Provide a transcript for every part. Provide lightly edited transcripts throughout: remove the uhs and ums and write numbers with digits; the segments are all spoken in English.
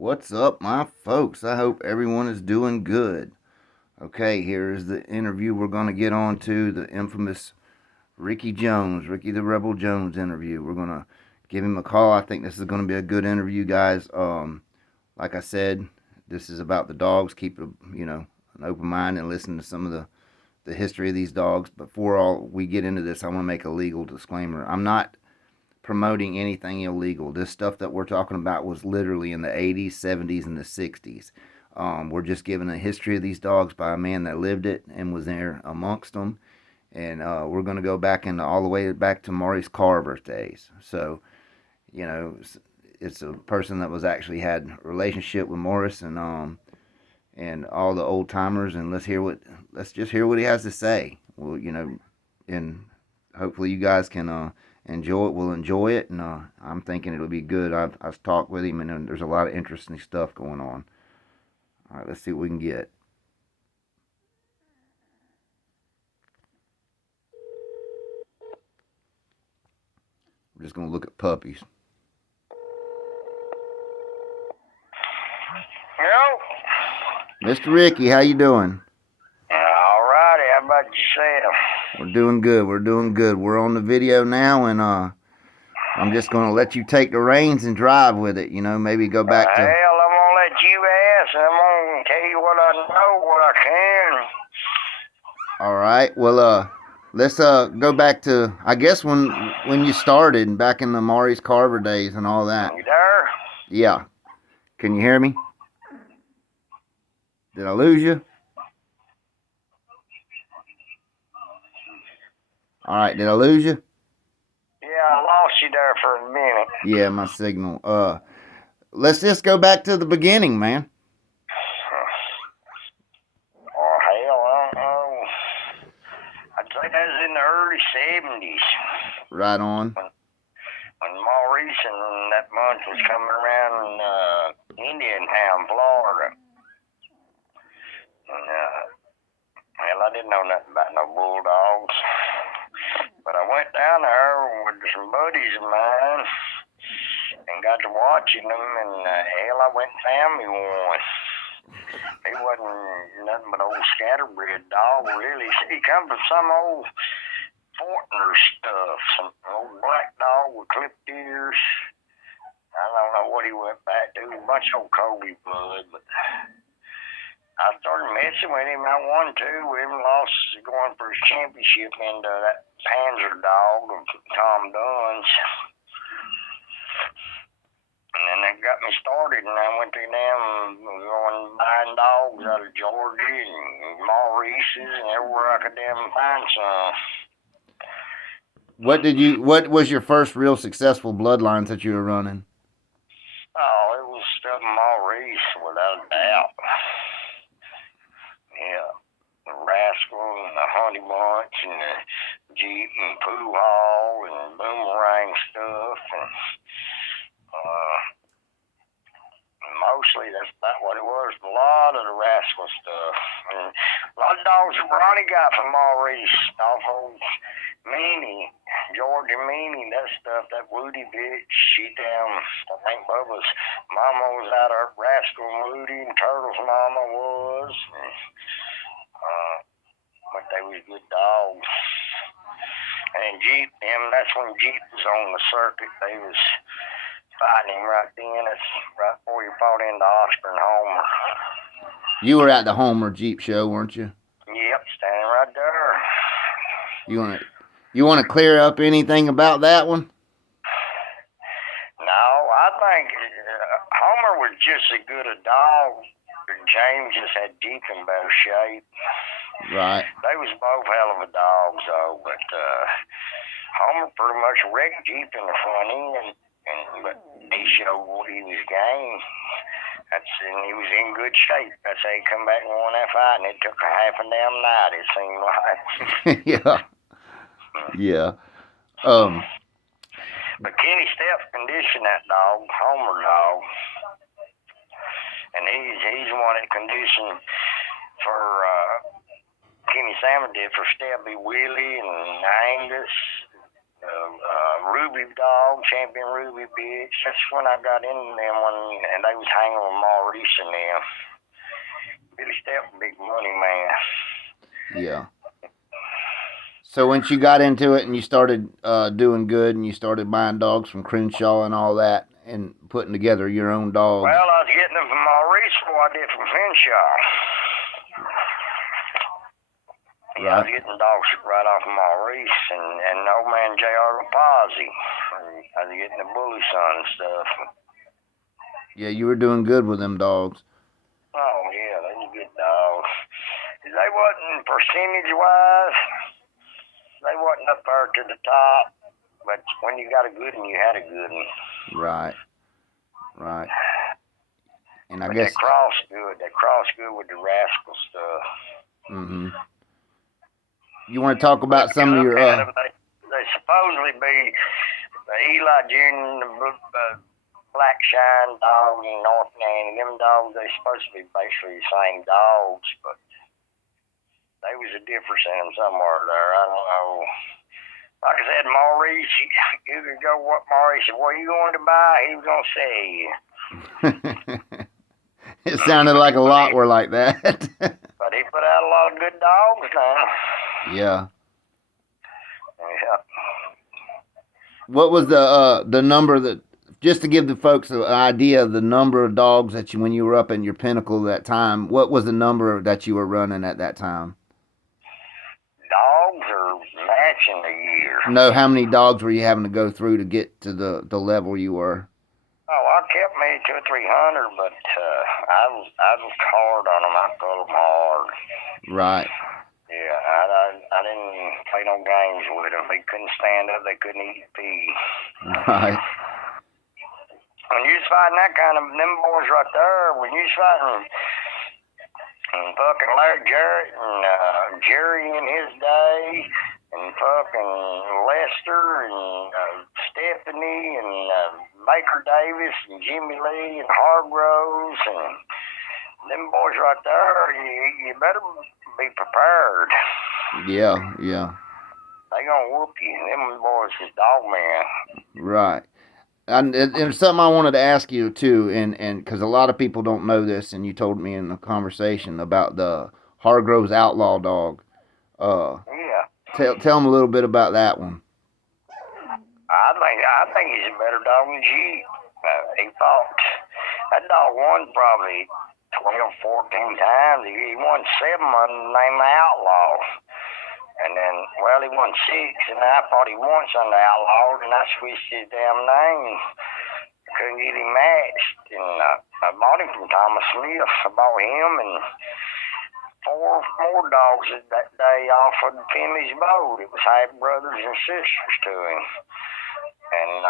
What's up, my folks? I hope everyone is doing good. Okay, here is the interview we're going to get on to the infamous Ricky Jones, Ricky the Rebel Jones interview. We're going to give him a call. I think this is going to be a good interview, guys. Like I said, this is about the dogs. Keep an open mind and listen to some of the history of these dogs. Before all we get into this, I want to make a legal disclaimer. I'm not promoting anything illegal. This stuff that we're talking about was literally in the 80s, 70s, and the 60s. We're just giving a history of these dogs by a man that lived it and was there amongst them. And we're going to go back into all the way back to Maurice Carver's days. So, you know, it's a person that was actually had a relationship with Morris and all the old timers. And let's just hear what he has to say. Well, and hopefully you guys can enjoy it. We'll enjoy it, and I'm thinking it'll be good. I've talked with him, and there's a lot of interesting stuff going on. All right, let's see what we can get. We're just gonna look at puppies. Hello? Mr. Ricky, how you doing? All righty, how about yourself? We're doing good. We're doing good. We're on the video now, and I'm just gonna let you take the reins and drive with it. Maybe go back to. Hell, I'm gonna let you ask. I'm gonna tell you what I know, what I can. All right. Well, let's go back to I guess when you started back in the Maurice Carver days and all that. You there? Yeah. Can you hear me? Did I lose you? All right. Did I lose you? Yeah, I lost you there for a minute. Yeah, my signal. Let's just go back to the beginning, man. Oh, hell, I don't know. I'd say that was in the early 70s. Right on. When Maurice and that bunch was coming around Indiantown, Florida. And, hell, I didn't know nothing about no bulldogs. But I went down there with some buddies of mine and got to watching them, and hell, I went and found me one. He wasn't nothing but old scatterbred dog, really. He come from some old Fortner stuff, some old black dog with clipped ears. I don't know what he went back to, a bunch of old Kobe blood, but I started messing with him. I won two with him, lost going for his championship into that Panzer dog of Tom Dunn's. And then that got me started, and I went to them going buying dogs out of Georgia and Maurice's and everywhere I could damn find some. What was your first real successful bloodlines that you were running? Oh, it was stuff Maurice, without a doubt. Yeah. The Rascal and the Honey Bunch and the Jeep and Pooh Hall and Boomerang stuff and mostly that's about what it was. A lot of the Rascal stuff. And a lot of dogs that Ronnie got from Maurice off of Meanie, Georgia Meanie, that stuff, that Woody bitch, she damn, I think Bubba's mama was out of Rascal Woody and Turtle's mama was. And, but they was good dogs. And Jeep, that's when Jeep was on the circuit. They was fighting him right then. That's right before he fought into Oscar and Homer. You were at the Homer Jeep show, weren't you? Yep, standing right there. You want to clear up anything about that one? No, I think Homer was just as good a dog. James just had Jeep in better shape. Right. They was both hell of a dogs, though. But Homer pretty much wrecked Jeep in the front end, but he showed what he was game. And he was in good shape. That's how he come back and won that fight, and it took a half a damn night, it seemed like. Yeah. Yeah. But Kenny Steph conditioned that dog, Homer dog. And he's the one that conditioned for Kenny Salmon did for Stebby Willie and Angus, Ruby dog, Champion Ruby bitch. That's when I got into them and they was hanging with Maurice and them. Billy Step, big money man. Yeah. So once you got into it and you started doing good and you started buying dogs from Crenshaw and all that and putting together your own dogs. Well, I was getting them from Maurice before I did from Crenshaw. Yeah, I was getting dogs right off of Maurice and old man J.R. Rapazzi. I was getting the Bully Son and stuff. Yeah, you were doing good with them dogs. Oh, yeah, they were good dogs. They wasn't percentage-wise. They wasn't up there to the top, but when you got a good one, you had a good one. Right. And I but guess they crossed good. They crossed good with the rascal stuff. Mm-hmm. You want to talk about some of your? They supposedly be the Eli Jr., the Black Shine dog and North Nanny. Them dogs, they supposed to be basically the same dogs, but there was a difference in them somewhere there. I don't know. Like I said, Maurice, you could go what Maurice said, what are you going to buy? He was going to sell you. It sounded like a lot were like that. But he put out a lot of good dogs now. Yeah. Yeah. What was the number that, just to give the folks an idea of the number of dogs that you, when you were up in your pinnacle that time, what was the number that you were running at that time? Dogs or matching a year? No, how many dogs were you having to go through to get to the level you were? Oh, I kept maybe 200 or 300, but I was hard on them. I pulled them hard. Right. Yeah, I didn't play no games with them. They couldn't stand up. They couldn't eat pee. Right. When you was fighting that kind of, them boys right there, when you was fighting fucking Larry Jarrett and Jerry in his day, and fucking Lester and Stephanie and Baker Davis and Jimmy Lee and Hargroves and them boys right there, you better be prepared. Yeah. They gonna whoop you. Them boys is dog man. Right. And something I wanted to ask you too, and because a lot of people don't know this, and you told me in the conversation about the Hargroves Outlaw dog. Yeah. Tell them a little bit about that one. I think he's a better dog than Jeep. He fought. That dog won probably 12, 14 times. He won 7 of them named Outlaw. And then, well, he won 6, and I fought him once on the Outlaw, and I switched his damn name. Couldn't get him matched. And I bought him from Thomas Smith. I bought him and 4 more dogs that day off of Finley's boat. It was half brothers and sisters to him. And,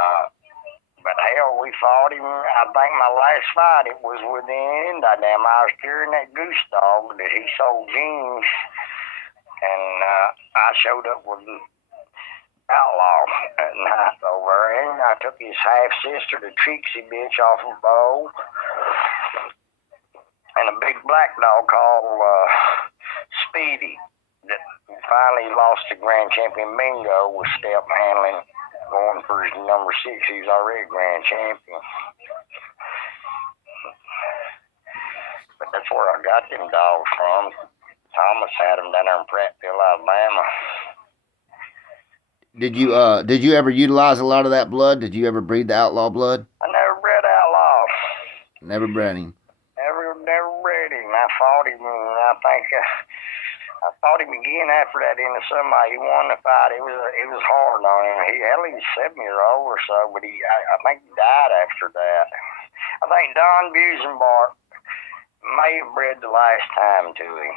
but hell, we fought him. I think my last fight, it was with the end. I was carrying that goose dog that he sold jeans. And I showed up with Outlaw at night over, and I took his half sister, the Trixie bitch, off of Bo, and a big black dog called Speedy that finally lost to Grand Champion Bingo with Step handling, going for his number 6. He's already Grand Champion. But that's where I got them dogs from. Thomas had them down there in Prattville, Alabama. Did you ever utilize a lot of that blood? Did you ever breed the Outlaw blood? I never bred Outlaw. Never bred him. Never bred him. I fought him, and I think I fought him again after that in the summer. He won the fight. It was hard on him. He was 7-year-old or so, but I think he died after that. I think Don Busenbart may have bred the last time to him.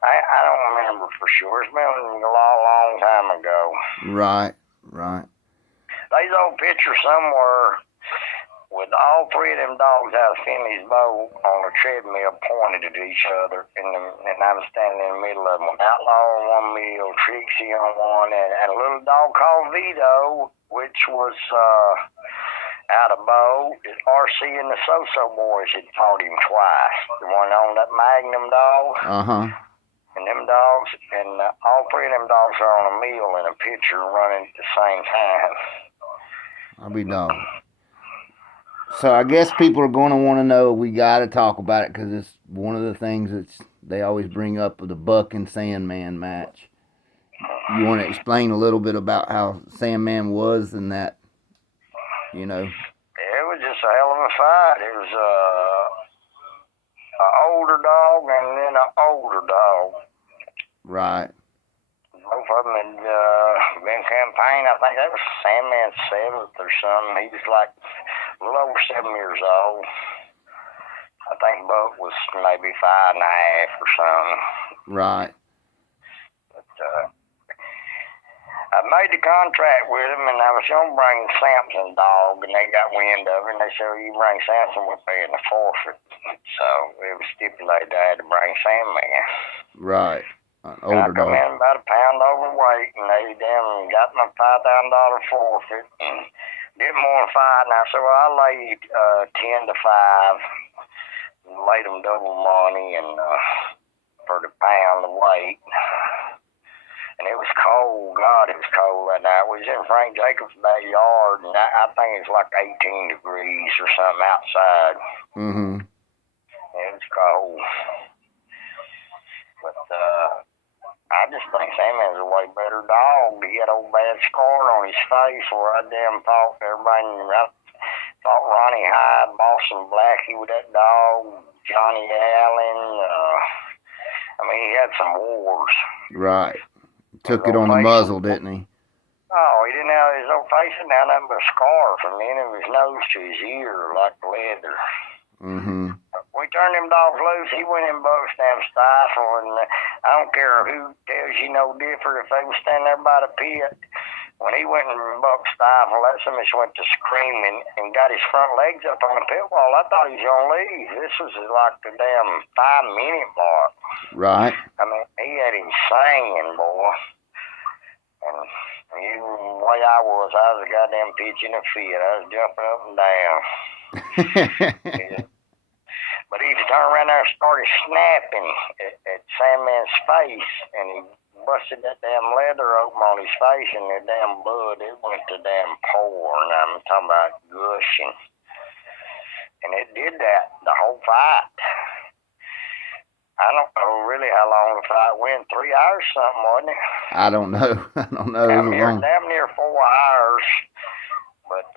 I don't remember for sure. It's been a long time ago. Right. There's old picture somewhere with all 3 of them dogs out of Finley's boat on a treadmill pointed at each other, and I'm standing in the middle of them. Outlaw on one mill, Trixie on one, and a little dog called Vito, which was out of Bo. RC and the So-So Boys had fought him twice. The one on that Magnum dog. Uh-huh. And them dogs, and all three of them dogs are on a meal in a picture running at the same time. I'll be dog. So I guess people are going to want to know. We got to talk about it because it's one of the things that they always bring up with the Buck and Sandman match. You want to explain a little bit about how Sandman was and that, you know? It was just a hell of a fight. It was an older dog and then an older dog. Right. Both of them had been campaigning. I think that was Sandman's 7th or something. He was like a little over 7 years old. I think Buck was maybe 5 and a half or something. Right. But I made the contract with him, and I was going to bring Samson's dog, and they got wind of it, and they said, well, you bring Samson, we're paying the forfeit. So it was stipulated I had to bring Sandman. Right. An And I older come dog. in about a pound overweight, and they damn got my $5,000 forfeit, and didn't want to fight, and I said, well, I'll lay you 10 to 5, and laid them double money, and for the pound of weight. And it was cold. God, it was cold that night. We was in Frank Jacobs' backyard, and I think it was like 18 degrees or something outside. Mm-hmm. It was cold. But I just think Sandman's a way better dog. He had old bad scar on his face where I damn fought everybody. I fought Ronnie Hyde, Boston Blackie with that dog, Johnny Allen. I mean, he had some wars. Right. Took it on the muzzle, didn't he? Oh, he didn't have his old face, didn't have nothing but a scar from the end of his nose to his ear, like leather. Mm-hmm. We turned them dogs loose. He went in Buck's damn stifle, and I don't care who tells you no different. If they was standing there by the pit, when he went in Buck's stifle, that somebody went to screaming and got his front legs up on the pit wall. I thought he was gonna leave. This was like the damn 5-minute mark. Right. I mean, he had him singing, boy. And even the way I was a goddamn pitching a fit. I was jumping up and down. Yeah. But he turned around there and started snapping at Sandman's face, and he busted that damn leather open on his face, and the damn blood, it went to damn pouring. I'm talking about gushing. And it did that the whole fight. I don't know really how long the fight went. 3 hours something, wasn't it? I don't know. I don't know. Damn near 4 hours. But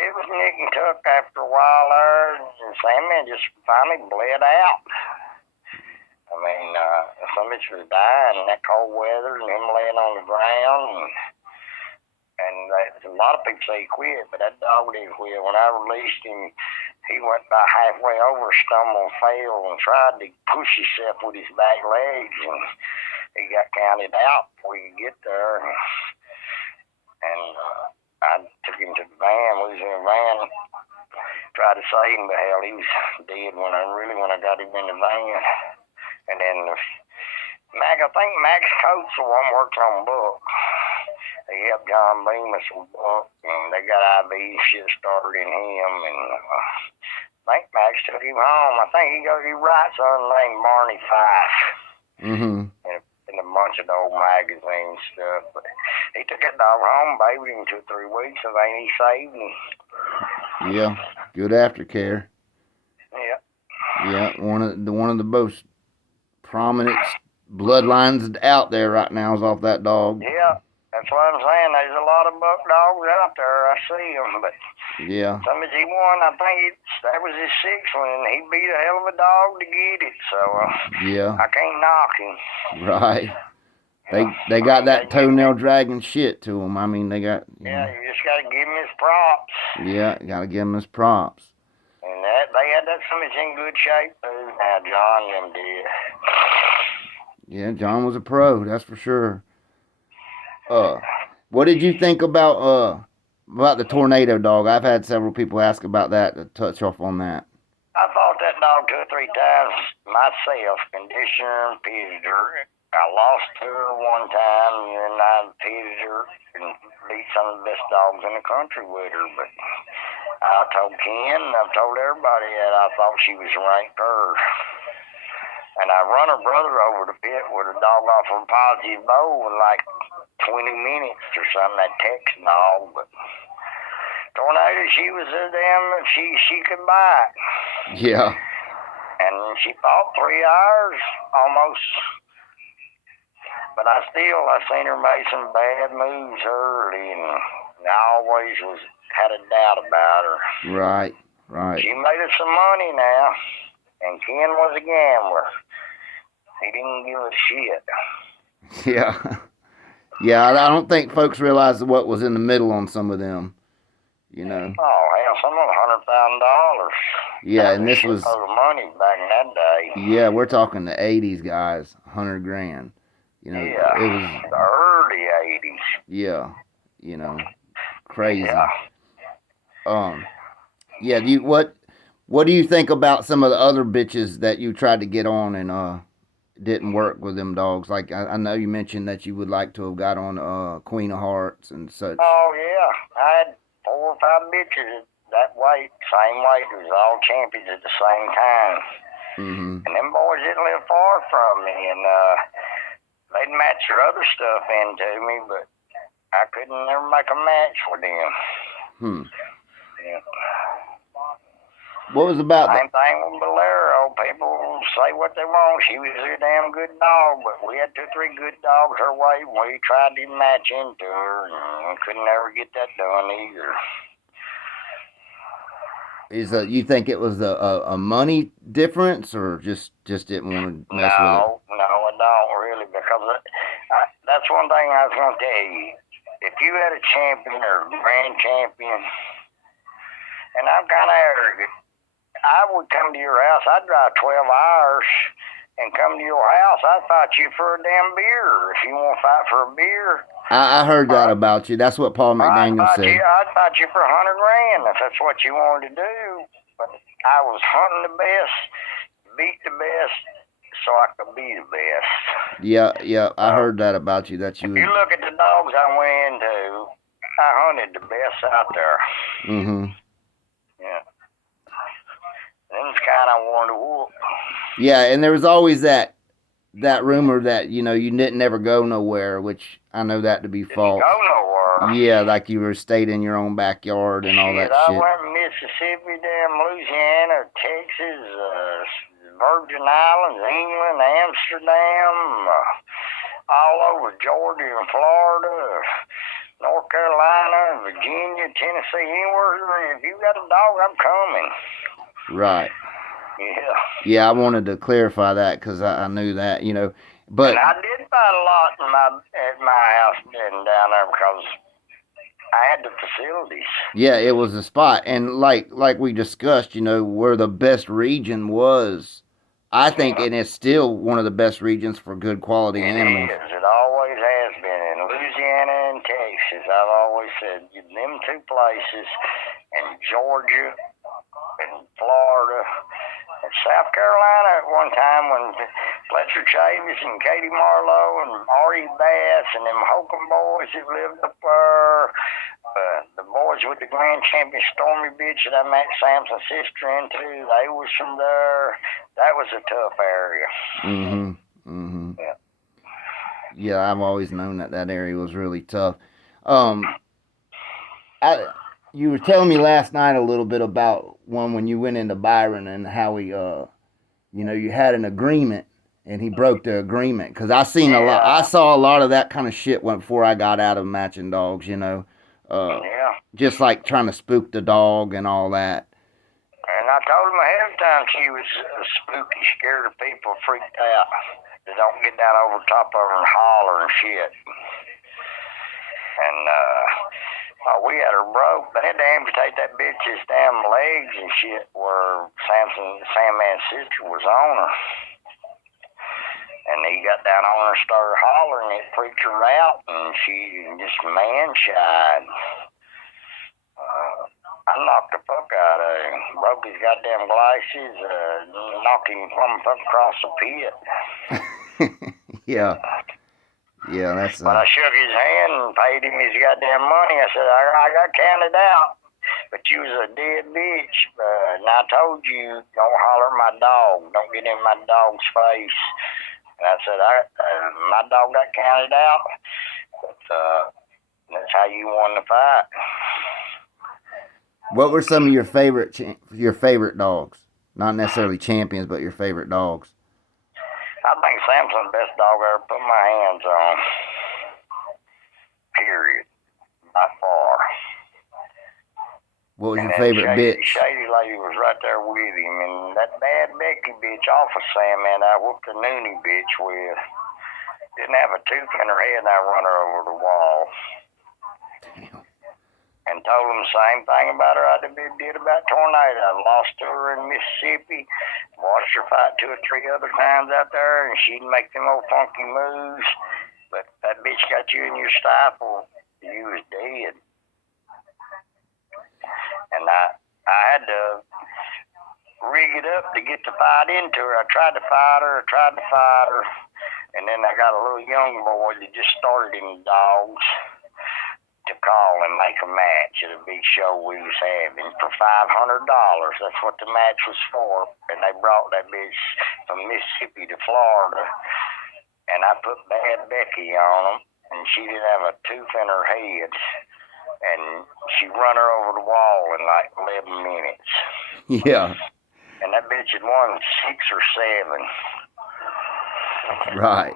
it was nick and tuck after a while there, and Sandman just finally bled out. I mean, some bitch was dying in that cold weather, and him laying on the ground, and a lot of people say he quit, but that dog didn't quit. When I released him, he went about halfway over, stumbled, fell, and tried to push himself with his back legs, and he got counted out before he could get there. And I took him to the van. We was in the van, tried to save him, but hell, he was dead when I got him in the van. And then I think Max Coates, the one working on Buck. They helped John Bemis with Buck, and they got IV shit started in him, and I think Max took him home. I think he writes on named Barney Fife. Mm-hmm. In a bunch of the old magazine stuff. But he took that dog home, babied him 2 or 3 weeks, and then he saved him. Yeah, good aftercare. Yeah. Yeah, one of the most prominent bloodlines out there right now is off that dog. Yeah, that's what I'm saying. There's a lot of buck dogs out there. I see them, but yeah, somebody he won. I think that was his 6th one, and he beat a hell of a dog to get it. So yeah, I can't knock him. Right. They got that toenail dragging shit to them. I mean, they got. Yeah, you just gotta give him his props. Yeah, gotta give him his props. And they had that somebody in good shape too. Now John them did. Yeah, John was a pro, that's for sure. What did you think about the tornado dog? I've had several people ask about that, to touch off on that. I fought that dog 2 or 3 times myself, conditioner and pitted her. I lost to her one time, and then I pitted her and beat some of the best dogs in the country with her. But I told Ken, and I've told everybody that I thought she was ranked third. And I run her brother over the pit with a dog off of a positive bow in like 20 minutes or something, that Texas dog. But Tornado, she was a damn, she could bite. Yeah. And she fought 3 hours almost. But I seen her make some bad moves early, and I always had a doubt about her. Right. Right. She made us some money now, and Ken was a gambler. He didn't give a shit. Yeah. Yeah, I don't think folks realize what was in the middle on some of them. You know. Oh hell, some of them $100,000. Yeah, and this was money back in that day. Yeah, we're talking the '80s guys, $100,000. You know, yeah, it was the early '80s. Yeah, you know, crazy. Yeah. Yeah. What do you think about some of the other bitches that you tried to get on and didn't work with them dogs? Like I know you mentioned that you would like to have got on Queen of Hearts and such. Oh yeah, I had 4 or 5 bitches that weight, same weight. It was all champions at the same time. Mm-hmm. And them boys didn't live far from me, and they'd match their other stuff into me, but I couldn't never make a match with them. Yeah. What was about Same thing with Bolero. People say what they want. She was a damn good dog, but we had 2 or 3 good dogs her way, and we tried to match into her, and couldn't ever get that done either. You think it was a money difference, or just didn't want to mess with it? No, I don't really, because that's one thing I was going to tell you. If you had a champion or a grand champion, and I'm kind of arrogant, I would come to your house. I'd drive 12 hours and come to your house. I'd fight you for a damn beer. If you want to fight for a beer. I heard that about you. That's what Paul McDaniel said. I'd fight you for $100,000 if that's what you wanted to do. But I was hunting the best, beat the best, so I could be the best. Yeah, I heard that about you. If you look at the dogs I went into, I hunted the best out there. Mm-hmm. Yeah. Them's kind I wanted to whoop. Yeah, and there was always that rumor that you didn't never go nowhere, which I know that to be false. Didn't go nowhere. Yeah, like you were stayed in your own backyard and all that shit. I went to Mississippi, damn Louisiana, Texas, Virgin Islands, England, Amsterdam, all over Georgia and Florida, North Carolina, Virginia, Tennessee, anywhere. If you got a dog, I'm coming. Right. Yeah. Yeah, I wanted to clarify that because I knew that, but. And I did fight a lot at my house and down there because I had the facilities. Yeah, it was a spot, and like we discussed, where the best region was. I think, and it's still one of the best regions for good quality animals. It is. It always has been. In Louisiana and Texas, I've always said them 2 places, and Georgia and Florida. And South Carolina at one time when Fletcher Chavis and Katie Marlowe and Artie Bass and them Holcomb boys that lived up there, the boys with the Grand Champion Stormy bitch that I met Samson's sister into, they was from there. That was a tough area. Yeah. Yeah, I've always known that area was really tough. You were telling me last night a little bit about when you went into Byron and how he, you had an agreement and he broke the agreement. Because I saw a lot of that kind of shit before I got out of matching dogs, just like trying to spook the dog and all that. And I told him ahead of time she was spooky, scared of people, freaked out. They don't get down over top of her and holler and shit. And, we had her broke. They had to amputate that bitch's damn legs and shit where Sandman's sister was on her. And he got down on her and started hollering. It freaked her out, and she just man-shied. I knocked the fuck out of him. Broke his goddamn glasses, knocked him plumb across the pit. Yeah. Yeah, that's. But I shook his hand and paid him his goddamn money. I said, I got counted out, but you was a dead bitch. and I told you, don't holler at my dog. Don't get in my dog's face. And I said, my dog got counted out. But that's how you won the fight. What were some of your favorite dogs? Not necessarily champions, but your favorite dogs. I think Samson's the best dog I ever put my hands on. Period. By far. What was And your then favorite bitch? Shady Lady was right there with him. And that bad Becky bitch off of Sandman, I whooped the Noonie bitch with. Didn't have a tooth in her head, and I run her over the wall. Damn. And told them the same thing about her I did about Tornado. I lost to her in Mississippi. Watched her fight 2 or 3 other times out there, and she'd make them old funky moves. But that bitch got you in your stifle, you was dead. And I had to rig it up to get the fight into her. I tried to fight her, and then I got a little young boy that just started in dogs to call and make a match at a big show we was having for $500. That's what the match was for. And they brought that bitch from Mississippi to Florida. And I put Bad Becky on them, and she didn't have a tooth in her head. And she run her over the wall in like 11 minutes. Yeah. And that bitch had won 6 or 7. Right.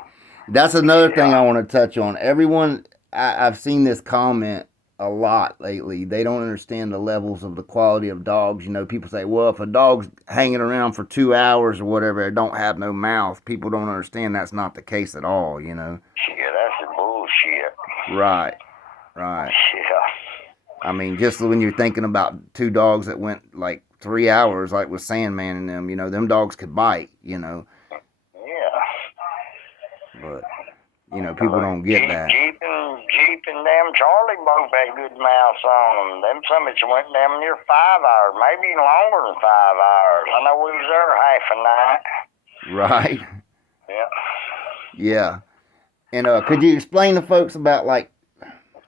That's another thing I want to touch on. Everyone, I've seen this comment a lot lately. They don't understand the levels of the quality of dogs. You know, people say, well, if a dog's hanging around for 2 hours or whatever, it don't have no mouth. People don't understand that's not the case at all, you know. Yeah, that's the bullshit. Right. Yeah. I mean, just when you're thinking about 2 dogs that went like 3 hours, like with Sandman and them, you know, them dogs could bite, you know. Yeah. But, you know, people don't get that. Jeep and damn Charlie both had good mouths on them. Them summits went damn near 5 hours, maybe even longer than 5 hours. I know we was there half a night. Right. Yeah. Yeah. And could you explain to folks about like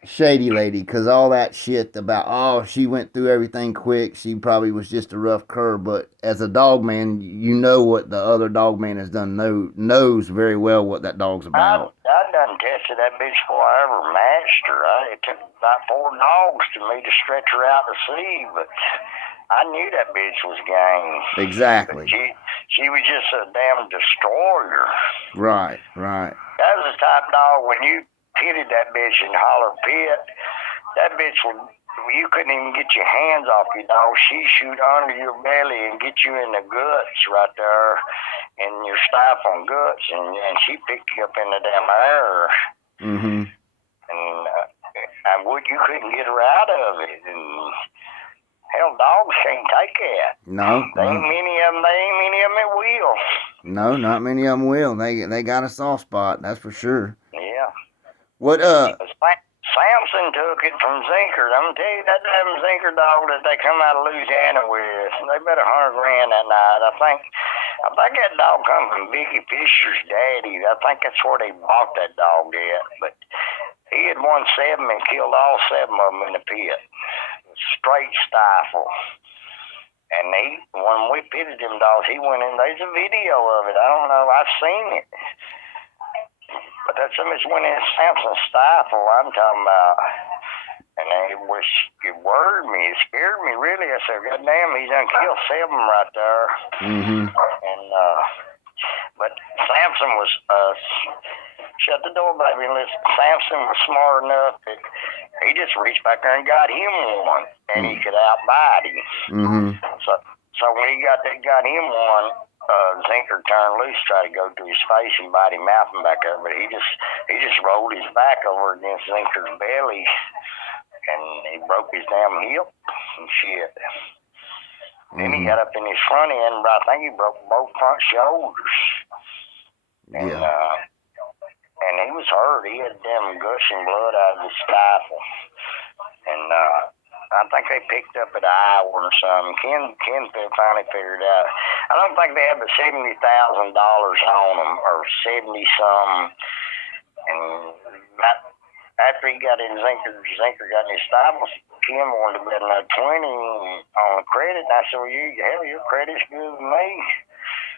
Shady Lady? Because all that shit about, oh, she went through everything quick. She probably was just a rough curve. But as a dog man, you know what the other dog man has done. Knows very well what that dog's about. I done tested that bitch before I ever matched her. It took about 4 dogs to me to stretch her out to sea, but I knew that bitch was game. Exactly. But she was just a damn destroyer. Right. That was the type of dog, when you pitted that bitch in Holler Pit, that bitch you couldn't even get your hands off your dog. She'd shoot under your belly and get you in the guts right there, in your stifle and guts, and she picked you up in the damn air. Mm-hmm. And you couldn't get her out of it. And hell, dogs can't take that. No. There ain't many of them that will. No, not many of them will. They got a soft spot, that's for sure. Yeah. What Samson took it from Zinkers. I'm gonna tell you, that damn Zinker dog that they come out of Louisiana with, they bet $100,000 that night. I think that dog come from Vicky Fisher's daddy. I think that's where they bought that dog at. But he had won 7 and killed all 7 of them in the pit. Straight stifle. And when we pitted them dogs, he went in. There's a video of it. I don't know. I've seen it. But that somebody's went in Samson's stifle I'm talking about. And it worried me. It scared me, really. I said, God damn, he's done killed 7 right there. Mm-hmm. And, but Samson was, shut the door, baby, and listen. Samson was smart enough that he just reached back there and got him one. And he could outbite him. Mm-hmm. So when he got him one, Zinker turned loose, tried to go to his face and bite him out from back there, but he just rolled his back over against Zinker's belly, and he broke his damn hip and shit. Then he got up in his front end, but I think he broke both front shoulders. And and he was hurt. He had damn gushing blood out of his stifle. And I think they picked up at Iowa or something. Ken finally figured it out. I don't think they had the $70,000 on them, or 70-some. And after he got in Zinker got in his stifle, Kim wanted to bet another 20 on the credit, and I said, well, your credit's good with me.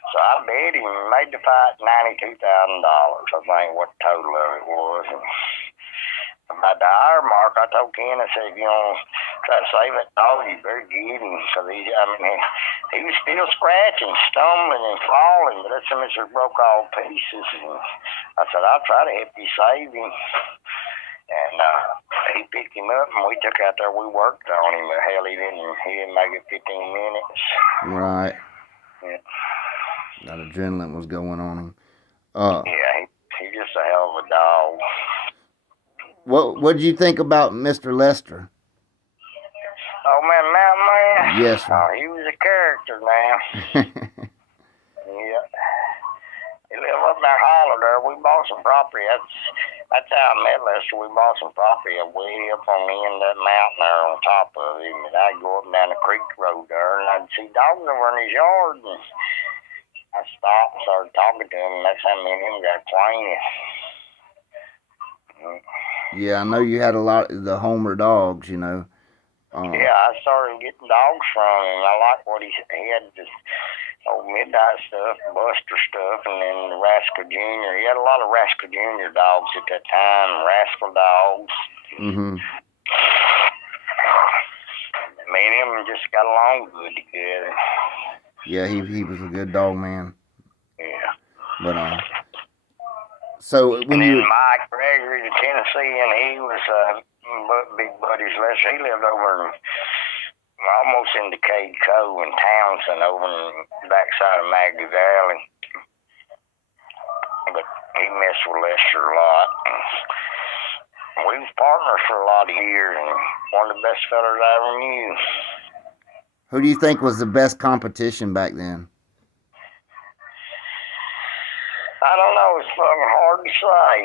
So I bet him, made the fight $92,000, I think what the total of it was. And about the hour mark, I told Ken, I said, if you want to try to save that dog, you better get him. So he was still scratching, stumbling, and falling, but that semester broke all pieces. And I said, I'll try to help you save him. And he picked him up, and we took out there. We worked on him, but hell, he didn't make it 15 minutes. Right. Yeah. That adrenaline was going on him. Yeah, he's just a hell of a dog. What did you think about Mr. Lester? Oh, man. Yes, sir. Oh, he was a character, now. Yeah. He lived up in that holler there. We bought some property. That's how I met Lester. We bought some property way up on the end of that mountain there on top of him. And I'd go up and down the creek road there, and I'd see dogs over in his yard. And I stopped and started talking to him, and that's how me and him got acquainted. Yeah, I know you had a lot of the Homer dogs, you know. Yeah, I started getting dogs from him. I like what he had, this old Midnight stuff, Buster stuff, and then the Rascal Jr. He had a lot of Rascal Jr. dogs at that time, Rascal dogs. Mm-hmm. Me and him just got along good together. Yeah, he was a good dog, man. Yeah. But so when you Mike Gregory, the Tennessean, he was big buddies. He lived over almost in Decade Cove in Townsend, over in the backside of Maggie Valley. But he messed with Lester a lot. We was partners for a lot of years, and one of the best fellas I ever knew. Who do you think was the best competition back then? I don't know. It's fucking hard to say.